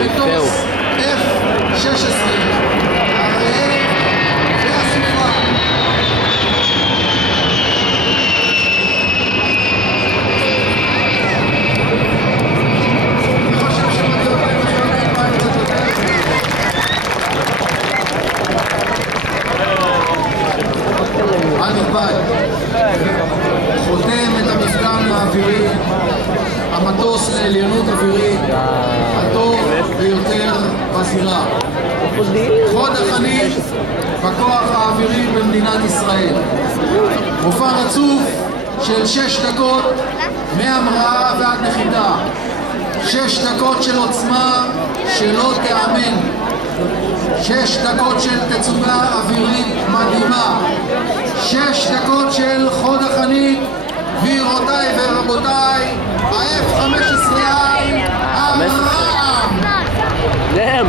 מטוס F-16 הראל והסופה. הנכבד חותם את המפגן האווירי, המטוס לעליונות אווירית הטוב ביותר בזירה, חוד החנית בכוח האווירי במדינת ישראל. מופע רצוף של 6 דקות מהמראה ועד נחיתה, 6 דקות של עוצמה שלא תאמן, 6 דקות של תצוגה אווירית מדהימה, 6 דקות של חוד החנית. גבירותיי ורבותיי, ה-F-15I אברהם.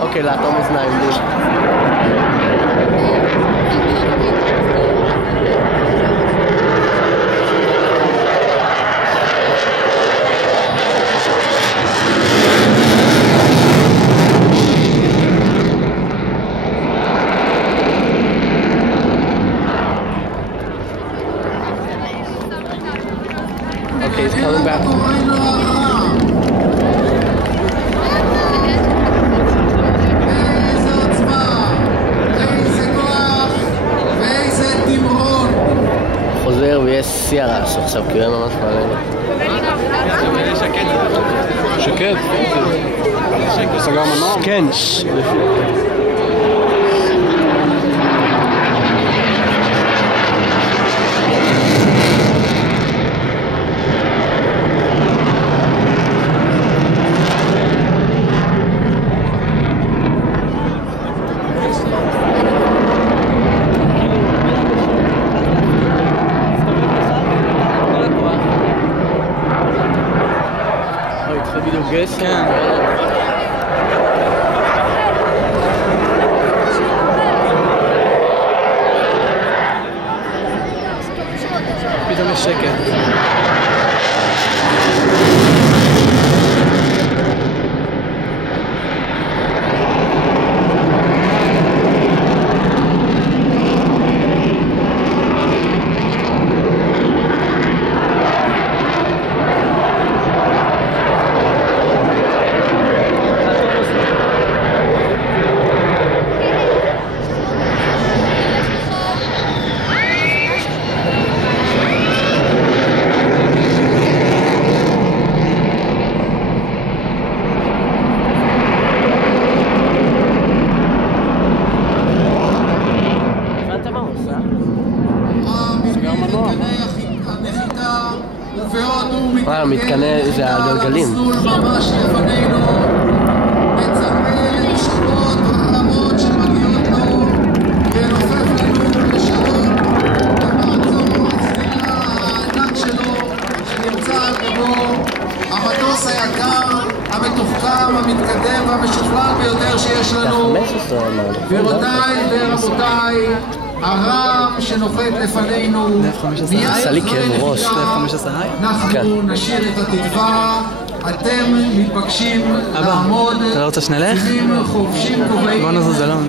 אוקיי, לאטום אוזניים לי. Okay, he's coming back. חוזר ויש שיא הרעש עכשיו, כי הוא ממש מעלינו. שקט? סגר מנוע? כן. גס? כן. פתאום יש שקט. מתקנה זה הגלגלים. ממש לפנינו מצפה לשעות רבות שמגיעות לו ונופף לנו לשעות במעצור הסלילה הענק שלו שנמצא על גבו המטוס היקר, המתוחכם, העולם המתקדם והמשוכלל ביותר שיש לנו. 15 אמרנו. גבירותיי ורבותיי, הרם שנוחת לפנינו, מיד אחרי נחיתה אנחנו נשאיר את התקווה. אתם מתבקשים לעמוד, אתה לא רוצה שנלך? חובשים כובעים. בוא נזוז אלון.